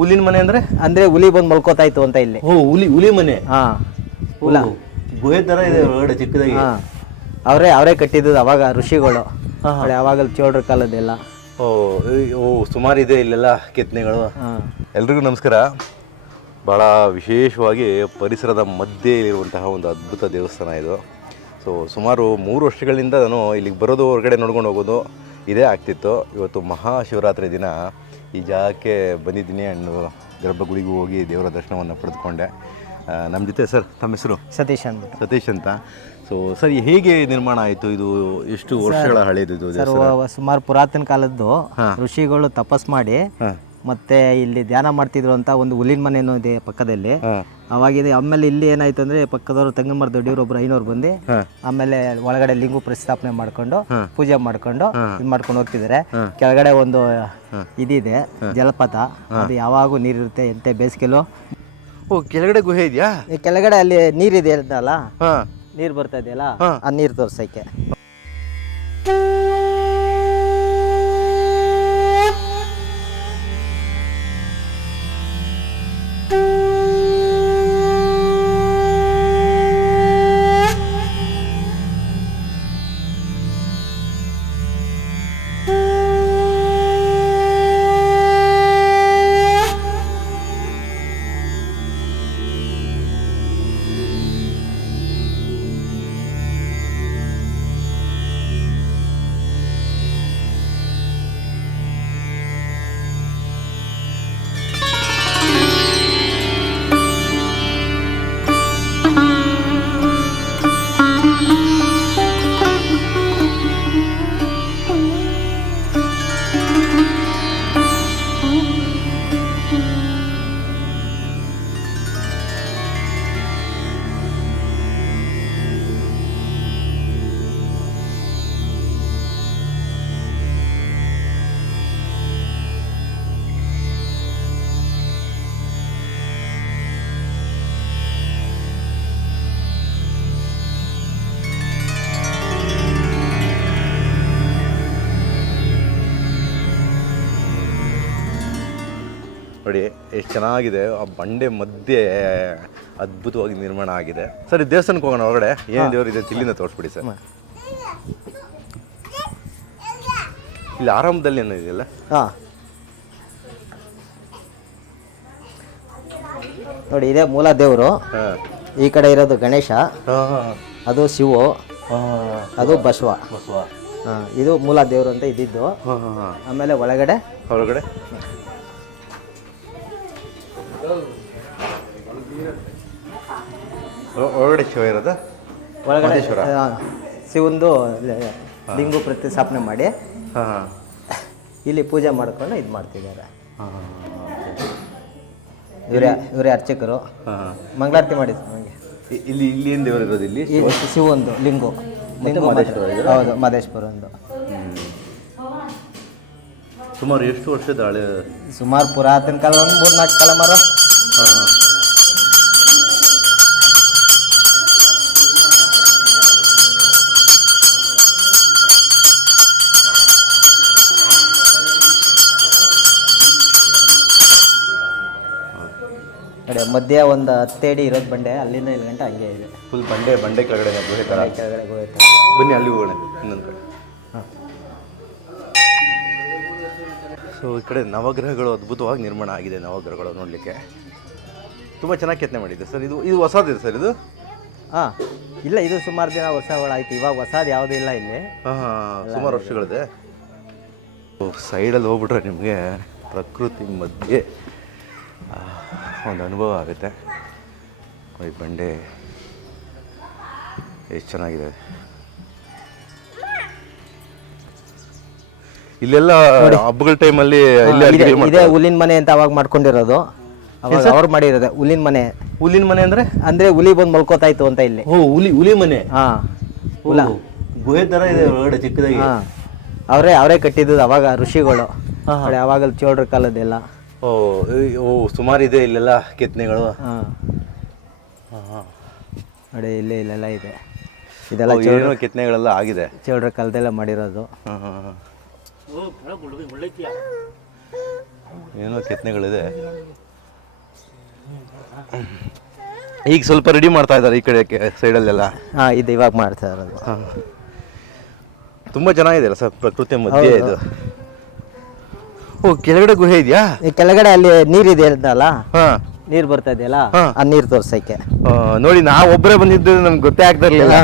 ಹುಲ್ಲಿನ ಮನೆ ಅಂದ್ರೆ ಅಂದ್ರೆ ಹುಲಿ ಬಂದು ಮಲ್ಕೋತಾ ಇತ್ತು ಅಂತ ಇಲ್ಲಿ. ಓ ಹುಲಿ ಮನೆ. ಹಾ, ಹುಲ ಗುಹೆ ತರ ಇದೆ ಒಳಗಡೆ ಚಿಕ್ಕದಾಗಿ. ಹಾ, ಅವರೇ ಕಟ್ಟಿದ್ದು ಅವಾಗ ಋಷಿಗಳು. ಯಾವಾಗಲೂ ಚೋಳರ ಕಾಲದ್ದೆಲ್ಲ. ಓ ಸುಮಾರು ಇದೆ ಇಲ್ಲೆಲ್ಲ ಕೆತ್ತನೆಗಳು. ಎಲ್ರಿಗೂ ನಮಸ್ಕಾರ. ಭಾಳ ವಿಶೇಷವಾಗಿ ಪರಿಸರದ ಮಧ್ಯೆ ಇರುವಂತಹ ಒಂದು ಅದ್ಭುತ ದೇವಸ್ಥಾನ ಇದು. ಸೊ ಸುಮಾರು 3 ವರ್ಷಗಳಿಂದ ನಾನು ಇಲ್ಲಿಗೆ ಬರೋದು, ಹೊರಗಡೆ ನೋಡ್ಕೊಂಡು ಹೋಗೋದು ಇದೇ ಆಗ್ತಿತ್ತು. ಇವತ್ತು ಮಹಾಶಿವರಾತ್ರಿ ದಿನ ಈ ಜಾಗಕ್ಕೆ ಬಂದಿದ್ದೀನಿ. ಹಣ್ಣು ಗರ್ಭಗುಡಿಗೂ ಹೋಗಿ ದೇವರ ದರ್ಶನವನ್ನು ಪಡೆದುಕೊಂಡೆ. ನಮ್ಮ ಜೊತೆ ಸರ್, ತಮ್ಮ ಹೆಸರು? ಸತೀಶ್ ಅಂತ. ಸೊ ಸರ್, ಹೇಗೆ ನಿರ್ಮಾಣ ಆಯಿತು ಇದು? ಎಷ್ಟು ವರ್ಷಗಳ ಹಳೆಯದು? ಸರ್, ಸುಮಾರು ಪುರಾತನ ಕಾಲದ್ದು ಋಷಿಗಳು ತಪಸ್ ಮಾಡಿ ಮತ್ತೆ ಇಲ್ಲಿ ಧ್ಯಾನ ಮಾಡ್ತಿದ್ರು ಅಂತ ಒಂದು ಹುಲ್ಲಿನ ಮನೆನೂ ಇದೆ ಪಕ್ಕದಲ್ಲಿ. ಅವಾಗಿದೆ. ಆಮೇಲೆ ಇಲ್ಲಿ ಏನಾಯ್ತು ಅಂದ್ರೆ ಪಕ್ಕದವರು ತೆಂಗಿನಮರ ದೊಡ್ಡವರು ಒಬ್ರು ಐನೂರು ಬಂದು ಆಮೇಲೆ ಒಳಗಡೆ ಲಿಂಗು ಪ್ರತಿಷ್ಠಾಪನೆ ಮಾಡ್ಕೊಂಡು ಪೂಜೆ ಮಾಡ್ಕೊಂಡು ಇದು ಮಾಡ್ಕೊಂಡು ಹೋಗ್ತಿದ್ದಾರೆ. ಕೆಳಗಡೆ ಒಂದು ಇದಿದೆ ಜಲಪಾತ, ಅದು ಯಾವಾಗೂ ನೀರಿರುತ್ತೆ. ಎಂತೆ ಬೇಸಿಗೆಲು. ಓ, ಕೆಳಗಡೆ ಗುಹೆ ಇದೆಯಾ? ಕೆಳಗಡೆ ಅಲ್ಲಿ ನೀರಿದೆ ಅಲ್ಲ, ನೀರು ಬರ್ತಾ ಇದೆಯಲ್ಲ, ಆ ನೀರು ತೋರ್ಸಕ್ಕೆ. ನೋಡಿ ಎಷ್ಟು ಚೆನ್ನಾಗಿದೆ. ಆ ಬಂಡೆ ಮಧ್ಯೆ ಅದ್ಭುತವಾಗಿ ನಿರ್ಮಾಣ ಆಗಿದೆ. ಸರ್, ಈ ದೇವಸ್ಥಾನಕ್ಕೆ ಹೋಗೋಣ. ಹೊರಗಡೆ ಏನು ದೇವರು ಇದೆ ಇಲ್ಲಿಂದ ತೋರಿಸ್ಬಿಡಿ ಸರ್. ಇಲ್ಲಿ ಆರಂಭದಲ್ಲಿ ಏನೋ ಇದೆಯಲ್ಲ. ನೋಡಿ, ಇದೇ ಮೂಲ ದೇವರು. ಈ ಕಡೆ ಇರೋದು ಗಣೇಶ, ಅದು ಶಿವ, ಅದು ಬಸವ. ಇದು ಮೂಲ ದೇವರು ಅಂತ ಇದ್ದಿದ್ದು. ಆಮೇಲೆ ಒಳಗಡೆ ಶಿವ ಇರೋದ. ಒಳಗಡೆ ಶಿವಂದು ಲಿಂಗು ಪ್ರತಿಷ್ಠಾಪನೆ ಮಾಡಿ ಇಲ್ಲಿ ಪೂಜೆ ಮಾಡ್ಕೊಂಡು ಇದು ಮಾಡ್ತಿದ್ದಾರೆ. ಇವರೇ ಅರ್ಚಕರು. ಮಂಗಳಾರತಿ ಮಾಡಿದ್ರು ನಮಗೆ. ಇಲ್ಲಿ ಏನು ದೇವರು ಇರೋದು? ಇಲ್ಲಿ ಶಿವಂದು ಲಿಂಗು. ಹೌದು, ಮಾದೇಶ್ವರ ಒಂದು. ಸುಮಾರು ಎಷ್ಟು ವರ್ಷದ ಹಳೆ? ಸುಮಾರು ಪುರಾತನ ಕಾಲ, ಒಂದು 3-4 ತಲೆಮಾರು. ಕಡೆ ಮಧ್ಯ ಒಂದು 10 ಅಡಿ ಇರೋದು ಬಂಡೆ, ಅಲ್ಲಿಂದ ಇಲ್ಲಿ ಗಂಟೆ ಹಂಗೆ ಇದೆ. ಫುಲ್ ಬಂಡೆ ಕೆಳಗಡೆ ಗುಹೆ ಥರ. ಕೆಳಗಡೆ ಗುಹೆ. ಬನ್ನಿ ಅಲ್ಲಿ ಹೋಗೋಣ ಇನ್ನೊಂದು ಕಡೆ. ಸೊ ಈ ಕಡೆ ನವಗ್ರಹಗಳು ಅದ್ಭುತವಾಗಿ ನಿರ್ಮಾಣ ಆಗಿದೆ. ನವಗ್ರಹಗಳು ನೋಡಲಿಕ್ಕೆ ತುಂಬ ಚೆನ್ನಾಗಿ ಕೆತ್ತನೆ ಮಾಡಿದೆ ಸರ್. ಇದು ಹೊಸದಿದೆ ಸರ್ ಇದು? ಇಲ್ಲ, ಇದು ಸುಮಾರು ದಿನ ವರ್ಷಗಳಾಯ್ತು. ಇವಾಗ ಹೊಸದು ಯಾವುದೂ ಇಲ್ಲ ಇಲ್ಲಿ. ಸುಮಾರು ವರ್ಷಗಳಿದೆ. ಸೈಡಲ್ಲಿ ಹೋಗ್ಬಿಟ್ರೆ ನಿಮಗೆ ಪ್ರಕೃತಿ ಮಧ್ಯೆ ಒಂದು ಅನುಭವ ಆಗುತ್ತೆ. ಈ ಬಂಡೆ ಎಷ್ಟು ಚೆನ್ನಾಗಿದೆ. ಇಲ್ಲೆಲ್ಲ ಹಬ್ಬಗಳ ಟೈಮಲ್ಲಿ ಇದೇ ಹುಲ್ಲಿನ ಮನೆ ಅಂತ ಅವಾಗ ಮಾಡ್ಕೊಂಡಿರೋದು. ಅವ್ರು ಮಾಡಿರೋದು ಹುಲ್ಲಿನ ಮನೆ. ಹುಲ್ಲಿನ ಮನೆ ಅಂದ್ರೆ ಹುಲಿ ಬಂದು ಮಲ್ಕೋತಾ ಇತ್ತು ಅಂತ ಇಲ್ಲಿ. ಓ, ಹುಲಿ ಮನೆ. ಹುಲ ಗುಹೆ ತರ ಇದೆ ಒಳಗಡೆ ಚಿಕ್ಕದಾಗಿ. ಅವರೇ ಕಟ್ಟಿದ್ದು ಅವಾಗ ಋಷಿಗಳು. ಯಾವಾಗಲೂ ಚೋಳರ ಕಾಲದ್ದೆಲ್ಲ. ಓ ಸುಮಾರು ಇದೆ ಇಲ್ಲೆಲ್ಲ ಕೆತ್ತನೆಗಳು. ನೋಡಿ, ಇಲ್ಲೆಲ್ಲ ಇದೆ. ಇದೆಲ್ಲ ಕೆತ್ತನೆಗಳೆಲ್ಲ ಆಗಿದೆ. ಚೋಳರ ಕಾಲದೆಲ್ಲ ಮಾಡಿರೋದು. ಏನೋ ಕೆತ್ತನೆಗಳಿದೆ. ಈಗ ಸ್ವಲ್ಪ ರೆಡಿ ಮಾಡ್ತಾ ಇದ್ದಾರೆ ಈ ಕಡೆ ಸೈಡಲ್ಲೆಲ್ಲ. ಹಾಂ, ಇದು ಇವಾಗ ಮಾಡ್ತಾ ಇರೋದು. ಹಾಂ, ತುಂಬ ಚೆನ್ನಾಗಿದೆ ಸರ್, ಪ್ರಕೃತಿ ಮಧ್ಯೆ ಇದು. ಓ, ಕೆಳಗಡೆ ಗುಹೆ ಇದೆಯಾ? ಈ ಕೆಳಗಡೆ ಅಲ್ಲಿ ನೀರಿದೆ ಅಲ್ಲ, ಹಾಂ, ನೀರು ಬರ್ತಾ ಇದೆಯಲ್ಲ, ಆ ನೀರು ತೋರ್ಸಕ್ಕೆ. ನೋಡಿ, ನಾವು ಒಬ್ಬರೇ ಬಂದಿದ್ದು ನಮ್ಗೆ ಗೊತ್ತೇ ಆಗ್ತಾ ಇರಲಿಲ್ಲ.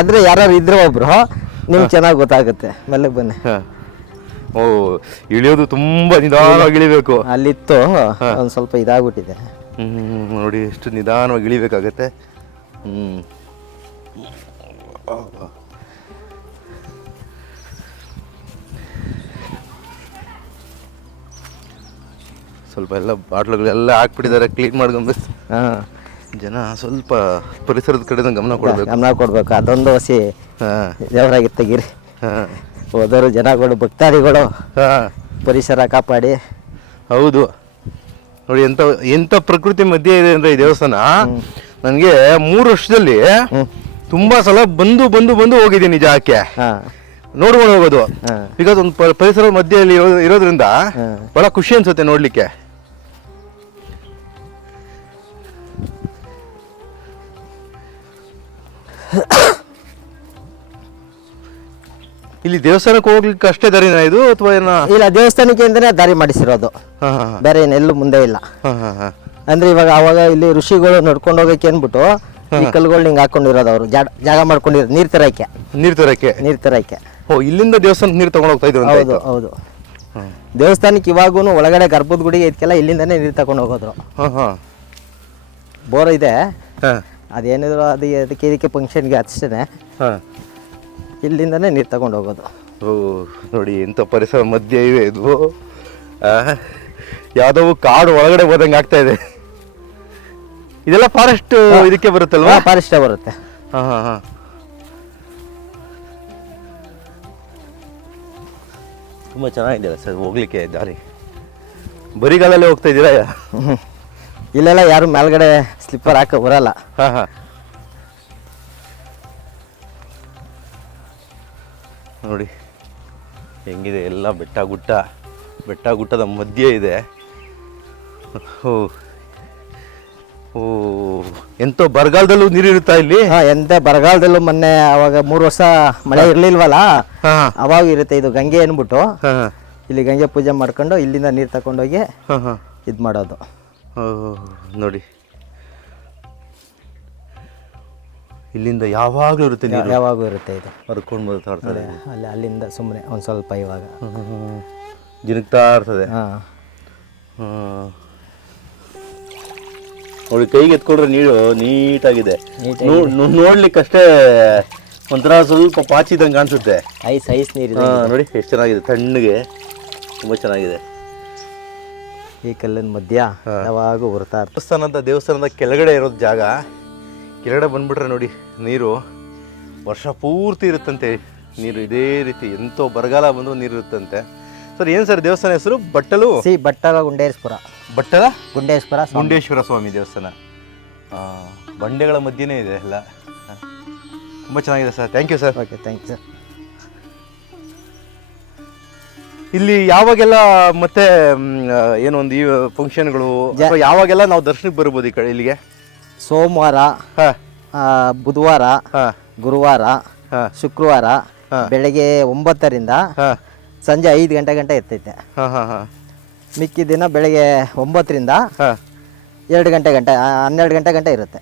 ಆದ್ರೆ ಯಾರು ಇದ್ರೆ ಒಬ್ರು ನಿಮ್ಗೆ ಚೆನ್ನಾಗಿ ಗೊತ್ತಾಗುತ್ತೆ. ಮೆಲ್ಲಗೆ ಬನ್ನಿ. ಓ, ಇಳಿಯೋದು ತುಂಬಾ ನಿಧಾನವಾಗಿ ಇಳಿಬೇಕು. ಅಲ್ಲಿತ್ತು, ಒಂದು ಸ್ವಲ್ಪ ಇದಾಗ್ಬಿಟ್ಟಿದೆ. ನೋಡಿ ಎಷ್ಟು ನಿಧಾನವಾಗಿ ಇಳಿಬೇಕಾಗತ್ತೆ. ಸ್ವಲ್ಪ ಎಲ್ಲ ಬಾಟ್ಲುಗಳೆಲ್ಲ ಹಾಕ್ಬಿಟ್ಟಿದ್ದಾರೆ, ಕ್ಲೀನ್ ಮಾಡ್ಕೊಂಡು. ಜನ ಸ್ವಲ್ಪ ಪರಿಸರದ ಕಡೆ ಗಮನ ಕೊಡ್ಬೇಕು. ಅದೊಂದು ಹಸಿ ದೇವರಾಗಿ ತೆಗೀರಿ. ಹೋದವರು ಜನಗಳು, ಭಕ್ತಾದಿಗಳು ಪರಿಸರ ಕಾಪಾಡಿ. ಹೌದು, ನೋಡಿ ಎಂತ ಪ್ರಕೃತಿ ಮಧ್ಯೆ ಇದೆ ಅಂದ್ರೆ ಈ ದೇವಸ್ಥಾನ. ನನಗೆ 3 ವರ್ಷದಲ್ಲಿ ತುಂಬಾ ಸಲ ಬಂದು ಹೋಗಿದ್ದೀನಿ ಜಾಗಕ್ಕೆ ನೋಡ್ಕೊಂಡು ಹೋಗೋದು. ಬಿಕಾಸ್ ಒಂದು ಪರಿಸರದ ಮಧ್ಯೆಯಲ್ಲಿ ಇರೋದ್ರಿಂದ ಬಹಳ ಖುಷಿ ಅನ್ಸುತ್ತೆ ನೋಡ್ಲಿಕ್ಕೆ. ಇಲ್ಲಿ ದೇವಸ್ಥಾನಕ್ಕೆ ಹೋಗ್ಲಿಕ್ಕೆ ಅಷ್ಟೇ ದಾರಿನ ಇದು ಅಥವಾ ಏನ? ಇಲ್ಲ, ದೇವಸ್ಥಾನಕ್ಕೆ ಅಂತಾನೆ ದಾರಿ ಮಾಡಿಸಿರೋದು, ಬೇರೆ ಏನೆಲ್ಲೂ ಮುಂದೆ ಇಲ್ಲ. ಅಂದ್ರೆ ಅವಾಗ ಇಲ್ಲಿ ಋಷಿಗಳು ನಡ್ಕೊಂಡು ಹೋಗಕ್ಕೆ ಅನ್ಬಿಟ್ಟು ಈ ಕಲ್ಲುಗಳು ಹಿಂಗೆ ಹಾಕೊಂಡಿರೋದು, ಅವರು ಜಾಗ ಮಾಡ್ಕೊಂಡಿರೋದು ನೀರ್ ತರಕ್ಕೆ. ಓ, ಇಲ್ಲಿಂದ ದೇವಸ್ಥಾನಕ್ಕೆ ನೀರು ತಗೊಂಡು ಹೋಗ್ತಾ ಇದ್ರು? ಹೌದು ಹೌದು. ದೇವಸ್ಥಾನಕ್ಕೆ ಇವಾಗೂ ಒಳಗಡೆ ಗರ್ಭದ ಗುಡಿಗೆ ಇದಕ್ಕೆಲ್ಲ ಇಲ್ಲಿಂದಾನೇ ನೀರು ತಗೊಂಡು ಹೋಗೋದ್ರು. ಬೋರ್ ಇದೆ, ಅದೇನಿದ್ರು ಅದಕ್ಕೆ ಫಂಕ್ಷನ್ಗೆ ಅಷ್ಟೇ ಇಲ್ಲಿಂದಾನೇ ನೀರು ತಗೊಂಡು ಹೋಗೋದು. ಓ, ನೋಡಿ ಎಂತ ಪರಿಸರ ಮಧ್ಯೆ ಇವೆ ಇದು. ಯಾವ್ದೋ ಕಾಡು ಒಳಗಡೆ ಹೋದಂಗೆ ಆಗ್ತಾ ಇದೆ. ಇದೆಲ್ಲ ಫಾರೆಸ್ಟ್ ಇದಕ್ಕೆ ಬರುತ್ತಲ್ವಾ? ಫಾರೆಸ್ಟೇ ಬರುತ್ತೆ. ತುಂಬ ಚೆನ್ನಾಗಿದೆಯಲ್ಲ ಸರ್ ಹೋಗ್ಲಿಕ್ಕೆ ದಾರಿ. ಬರಿಗಾಲಲ್ಲೇ ಹೋಗ್ತಾ ಇದ್ದೀರಾ? ಇಲ್ಲೆಲ್ಲ ಯಾರು ಮೇಲ್ಗಡೆ ಸ್ಲಿಪ್ಪರ್ ಹಾಕ ಬರಲ್ಲ. ನೋಡಿ ಹೆಂಗಿದೆ ಎಲ್ಲ ಬೆಟ್ಟ ಗುಟ್ಟದ ಮಧ್ಯೆ ಇದೆ. ಓ ಓ, ಎಂತೋ ಬರಗಾಲದಲ್ಲೂ ನೀರಿರುತ್ತಾ ಇಲ್ಲಿ? ಎಂತ ಬರಗಾಲದಲ್ಲೂ. ಮೊನ್ನೆ ಅವಾಗ 3 ವರ್ಷ ಮಳೆ ಇರ್ಲಿಲ್ವಲ್ಲ, ಅವಾಗ ಇರುತ್ತೆ. ಇದು ಗಂಗೆ ಅನ್ಬಿಟ್ಟು ಇಲ್ಲಿ ಗಂಗೆ ಪೂಜೆ ಮಾಡ್ಕೊಂಡು ಇಲ್ಲಿಂದ ನೀರು ತಗೊಂಡೋಗಿ ಇದು ಮಾಡೋದು. ನೋಡಿ ಇಲ್ಲಿಂದ ಯಾವಾಗಲೂ ಇರುತ್ತೆ ನೀರು? ಯಾವಾಗೂ ಇರುತ್ತೆ. ಇದು ಹರ್ಕೊಂಡು ಬರ್ತಾ ಇರ್ತದೆ ಅಲ್ಲಿಂದ ಸುಮ್ಮನೆ ಒಂದು ಸ್ವಲ್ಪ ಇವಾಗ ಜಿನುಗ್ತಾ ಇರ್ತದೆ. ನೋಡಿ ಕೈಗೆ ಎತ್ಕೊಂಡ್ರೆ ನೀರು ನೀಟಾಗಿದೆ. ನೋಡ್ಲಿಕ್ಕಷ್ಟೇ ಒಂಥರ ಸ್ವಲ್ಪ ಪಾಚಿದಂಗೆ ಕಾಣಿಸುತ್ತೆ. ಐಸ್ ನೀರು ನೋಡಿ ಎಷ್ಟು ಚೆನ್ನಾಗಿದೆ, ತಣ್ಣಗೆ ತುಂಬ ಚೆನ್ನಾಗಿದೆ. ಈ ಕಲ್ಲಿನ ಮಧ್ಯ ಯಾವಾಗೂ ಬರ್ತಾ ಇರ್ತದೆ. ದೇವಸ್ಥಾನದ ಕೆಳಗಡೆ ಇರೋದು ಜಾಗ. ಕೆಳಗಡೆ ಬಂದ್ಬಿಟ್ರೆ ನೋಡಿ ನೀರು ವರ್ಷ ಪೂರ್ತಿ ಇರುತ್ತಂತೆ. ನೀರು ಇದೇ ರೀತಿ ಎಂತೋ ಬರಗಾಲ ಬಂದರೂ ನೀರು ಇರುತ್ತಂತೆ. ಸರ್ ಏನು ಸರ್ ದೇವಸ್ಥಾನ ಹೆಸರು? ಬಟ್ಟಲ ಗುಂಡೇಶ್ವರ. ಬಟ್ಟಲ ಗುಂಡೇಶ್ವರ ಸ್ವಾಮಿ ದೇವಸ್ಥಾನ. ಬಂಡೆಗಳ ಮಧ್ಯೆನೇ ಇದೆ ಎಲ್ಲ. ತುಂಬ ಚೆನ್ನಾಗಿದೆ sir. Thank you sir. Okay, thank you sir. ಇಲ್ಲಿ ಯಾವಾಗೆಲ್ಲ ಮತ್ತೆ ಏನೊಂದು ಈ ಫಂಕ್ಷನ್ಗಳು ಯಾವಾಗೆಲ್ಲ ನಾವು ದರ್ಶನಕ್ಕೆ ಬರ್ಬೋದು ಈ ಕಡೆ ಇಲ್ಲಿಗೆ? ಸೋಮವಾರ, ಬುಧವಾರ, ಗುರುವಾರ, ಶುಕ್ರವಾರ ಬೆಳಗ್ಗೆ 9ರಿಂದ ಸಂಜೆ 5 ಗಂಟೆ ಇರ್ತೈತೆ. ಮಿಕ್ಕಿದ ದಿನ ಬೆಳಗ್ಗೆ 9ರಿಂದ 2 ಗಂಟೆ 12 ಗಂಟೆ ಇರುತ್ತೆ.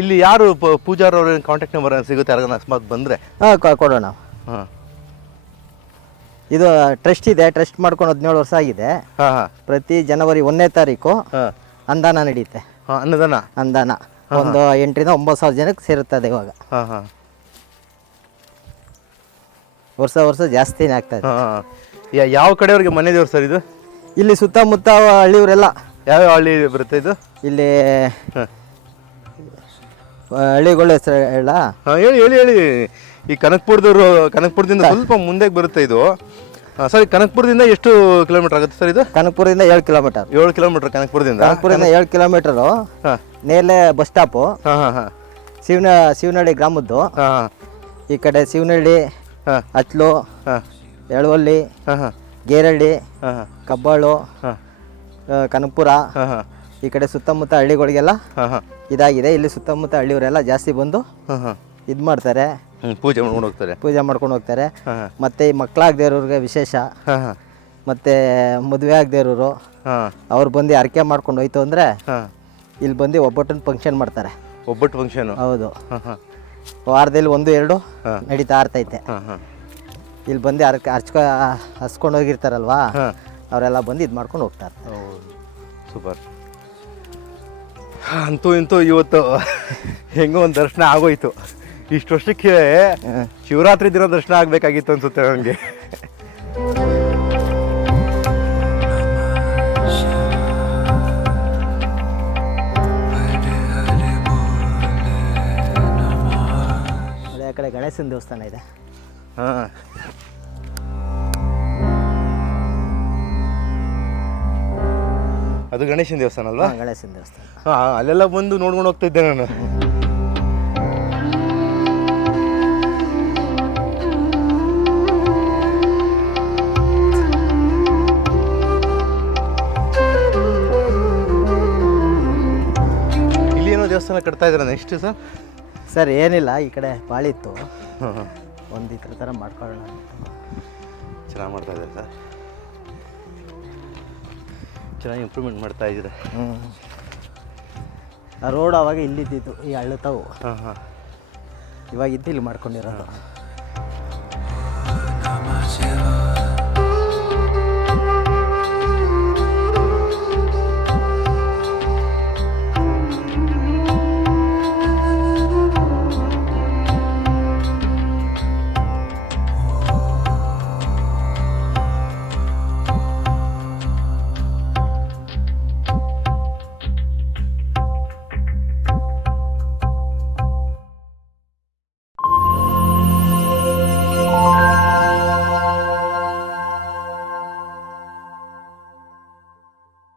ಇಲ್ಲಿ ಯಾರು ಪೂಜಾರವ್ರ ಕಾಂಟ್ಯಾಕ್ಟ್ ನಂಬರ್ ಸಿಗುತ್ತೆ ಯಾರಿಗಾನ ಅಕಸ್ಮಾತ್ ಬಂದರೆ? ಕೊಡೋಣ. ಇದು ಟ್ರಸ್ಟ್ ಇದೆ, ಟ್ರಸ್ಟ್ ಮಾಡ್ಕೊಂಡು 17 ವರ್ಷ ಆಗಿದೆ. ಪ್ರತಿ ಜನವರಿ 1ನೇ ತಾರೀಕು ಅನುದಾನ ನಡೆಯುತ್ತೆ. ಅನುದಾನ ಒಂದು 8ರಿಂದ 9 ಸಾವಿರ ಜನಕ್ಕೆ ಸೇರುತ್ತದೆ. ಇವಾಗ ವರ್ಷ ಜಾಸ್ತಿನೇ ಆಗ್ತಾ ಇದೆ. ಯಾವ ಕಡೆಯವ್ರಿಗೆ ಮನೆ ದೇವ್ರು ಸರ್ ಇದು? ಇಲ್ಲಿ ಸುತ್ತಮುತ್ತ ಹಳ್ಳಿಯವರೆಲ್ಲ. ಯಾವ್ಯಾವ ಹಳ್ಳಿ ಬರುತ್ತೆ ಇದು? ಇಲ್ಲಿ ಹಳ್ಳಿಗಳ ಹೆಸರು ಹೇಳ? ಹೇಳಿ. ಈ ಕನಕಪುರದಿಂದ ಸ್ವಲ್ಪ ಮುಂದೆ ಬರುತ್ತೆ ಇದು. ಸರ್, ಕನಕಪುರದಿಂದ ಎಷ್ಟು ಕಿಲೋಮೀಟರ್ ಆಗುತ್ತೆ ಸರ್ ಇದು? ಕನಕಪುರದಿಂದ 7 ಕಿಲೋಮೀಟರ್. 7 ಕಿಲೋಮೀಟರ್ ಕನಕಪುರದಿಂದ 7 ಕಿಲೋಮೀಟರು. ನೇಲೆ ಬಸ್ ಸ್ಟಾಪು. ಶಿವನಹಳ್ಳಿ ಗ್ರಾಮದ್ದು. ಈ ಕಡೆ ಶಿವನಹಳ್ಳಿ, ಅಚ್ಲು, ಎಳವಲ್ಲಿ ಗೇರಳ್ಳಿ, ಹಾಂ ಹಾಂ ಕಬ್ಬಾಳು, ಹಾಂ ಕನಕಪುರ, ಹಾಂ ಹಾಂ ಈ ಕಡೆ ಸುತ್ತಮುತ್ತ ಹಳ್ಳಿಗಳಿಗೆಲ್ಲ ಹಾಂ ಹಾಂ ಇದಾಗಿದೆ. ಇಲ್ಲಿ ಸುತ್ತಮುತ್ತ ಹಳ್ಳಿಯವರೆಲ್ಲ ಜಾಸ್ತಿ ಬಂದು ಹಾಂ ಹಾಂ ಇದು ಮಾಡ್ತಾರೆ, ಪೂಜೆ ಮಾಡ್ಕೊಂಡು ಹೋಗ್ತಾರೆ. ಪೂಜೆ ಮಾಡ್ಕೊಂಡು ಹೋಗ್ತಾರೆ. ಹಾಂ ಮತ್ತು ಈ ಮಕ್ಕಳಾಗದೇ ಇರೋರಿಗೆ ವಿಶೇಷ, ಹಾಂ ಹಾಂ ಮತ್ತು ಮದುವೆ ಆಗದೇ ಇರೋರು ಹಾಂ ಅವ್ರು ಬಂದು ಅರಕೆ ಮಾಡ್ಕೊಂಡು ಹೋಯ್ತು ಅಂದರೆ ಹಾಂ ಇಲ್ಲಿ ಬಂದು ಒಬ್ಬಟ್ಟನ್ನು ಫಂಕ್ಷನ್ ಮಾಡ್ತಾರೆ. ಒಬ್ಬಟ್ಟು ಫಂಕ್ಷನು. ಹೌದು, ಹಾಂ ಹಾಂ ವಾರದಲ್ಲಿ 1-2 ನಡೀತಾ ಇರ್ತೈತೆ. ಹಾಂ ಹಾಂ ಇಲ್ಲಿ ಬಂದು ಹಸ್ಕೊಂಡು ಹೋಗಿರ್ತಾರಲ್ವಾ, ಹಾಂ ಅವರೆಲ್ಲ ಬಂದು ಇದು ಮಾಡ್ಕೊಂಡು ಹೋಗ್ತಾರೆ. ಸೂಪರ್. ಅಂತೂ ಇಂತೂ ಇವತ್ತು ಹೆಂಗೋ ಒಂದು ದರ್ಶನ ಆಗೋಯ್ತು. ಇಷ್ಟು ವರ್ಷಕ್ಕೆ ಶಿವರಾತ್ರಿ ದಿನ ದರ್ಶನ ಆಗಬೇಕಾಗಿತ್ತು ಅನ್ಸುತ್ತೆ ನನಗೆ. ಆ ಕಡೆ ಗಣೇಶನ ದೇವಸ್ಥಾನ ಇದೆ. ಹಾಂ ಅದು ಗಣೇಶನ ದೇವಸ್ಥಾನ ಅಲ್ವಾ? ಗಣೇಶನ ದೇವಸ್ಥಾನ. ಹಾಂ ಅಲ್ಲೆಲ್ಲ ಬಂದು ನೋಡ್ಕೊಂಡು ಹೋಗ್ತಾ ಇದ್ದೆ ನಾನು. ಇಲ್ಲಿ ಏನೋ ದೇವಸ್ಥಾನ ಕಟ್ತಾ ಇದ್ದಾರೆ ನೆಕ್ಸ್ಟ್ ಸರ್ ಏನಿಲ್ಲ, ಈ ಕಡೆ ಬಾಳಿತ್ತು, ಹಾಂ ಹಾಂ ಒಂದು ಈ ಥರ ಮಾಡ್ಕೊಳ್ಳೋಣ ಅಂತ. ಚೆನ್ನಾಗಿ ಮಾಡ್ತಾ ಇದ್ದಾರೆ ಸರ್, ಚೆನ್ನಾಗಿ ಇಂಪ್ರೂವ್ಮೆಂಟ್ ಮಾಡ್ತಾ ಇದ್ದಾರೆ. ಆ ರೋಡ್ ಅವಾಗ ಇಲ್ಲಿದ್ದಿದ್ದು, ಈ ಹಳ್ಳತಾವು ಹಾಂ ಹಾಂ ಇವಾಗ ಇದ್ದು ಇಲ್ಲಿ ಮಾಡ್ಕೊಂಡಿರೋದು.